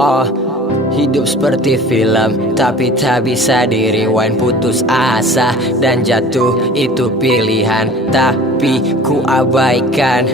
Oh, hidup seperti film, tapi tak bisa di-rewind. Putus asa dan jatuh itu pilihan, tapi ku abaikan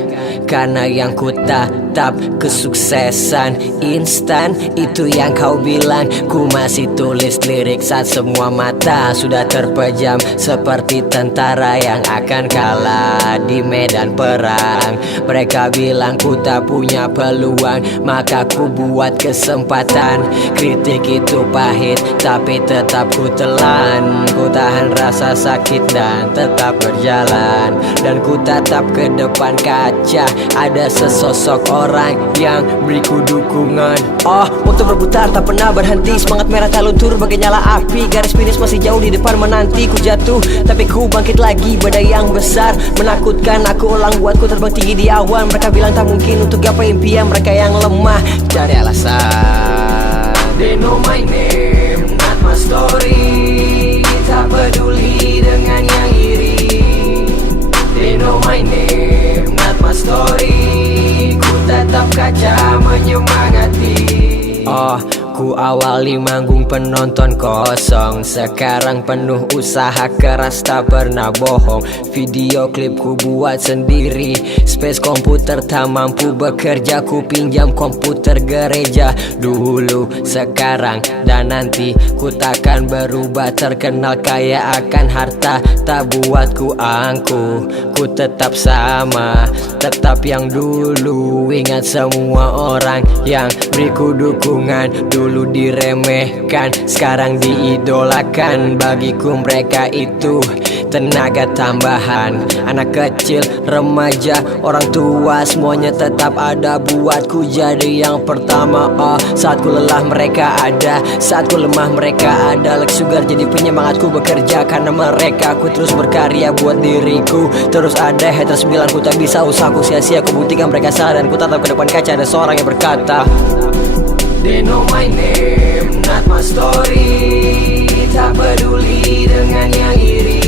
karena yang ku tatap kesuksesan instan. Itu yang kau bilang. Ku masih tulis lirik saat semua mata sudah terpejam, seperti tentara yang akan kalah di medan perang. Mereka bilang ku tak punya peluang, maka ku buat kesempatan. Kritik itu pahit, tapi tetap ku telan. Ku tahan rasa sakit dan tetap berjalan. Dan ku tatap ke depan kaca, ada sesosok orang yang beriku dukungan. Oh, waktu berputar tak pernah berhenti. Semangat merah tak luntur bagai nyala api. Garis finish masih jauh di depan menanti. Ku jatuh, tapi ku bangkit lagi. Badai yang besar menakutkan, aku ulang buatku terbang tinggi di awan. Mereka bilang tak mungkin untuk gapai impian. Mereka yang lemah cari alasan. They know my name, not my story. Tak peduli dengan yang iri. They know my name, not my story. Ku tetap kaca menyemangati. Oh, ku awali manggung penonton kosong, sekarang penuh usaha keras tak pernah bohong. Video klip ku buat sendiri, space komputer tak mampu bekerja. Ku pinjam komputer gereja. Dulu, sekarang, dan nanti ku takkan berubah. Terkenal kaya akan harta tak buat ku angkuh. Ku tetap sama, tetap yang dulu. Ingat semua orang yang beriku dukungan. Dulu diremehkan, sekarang diidolakan. Bagiku mereka itu tenaga tambahan. Anak kecil, remaja, orang tua, semuanya tetap ada buatku jadi yang pertama. Oh, saat ku lelah mereka ada, saat ku lemah mereka ada. Like sugar jadi penyemangatku bekerja karena mereka. Ku terus berkarya buat diriku. Terus ada haters bilang ku tak bisa, usahaku sia-sia. Ku buktikan mereka salah dan ku tatap ke depan kaca. Ada seorang yang berkata, they know my name, not my story. Tak peduli dengan yang iri.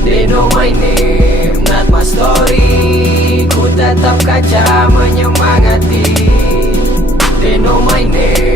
They know my name, not my story. Ku tetap kaca menyemangati. They know my name.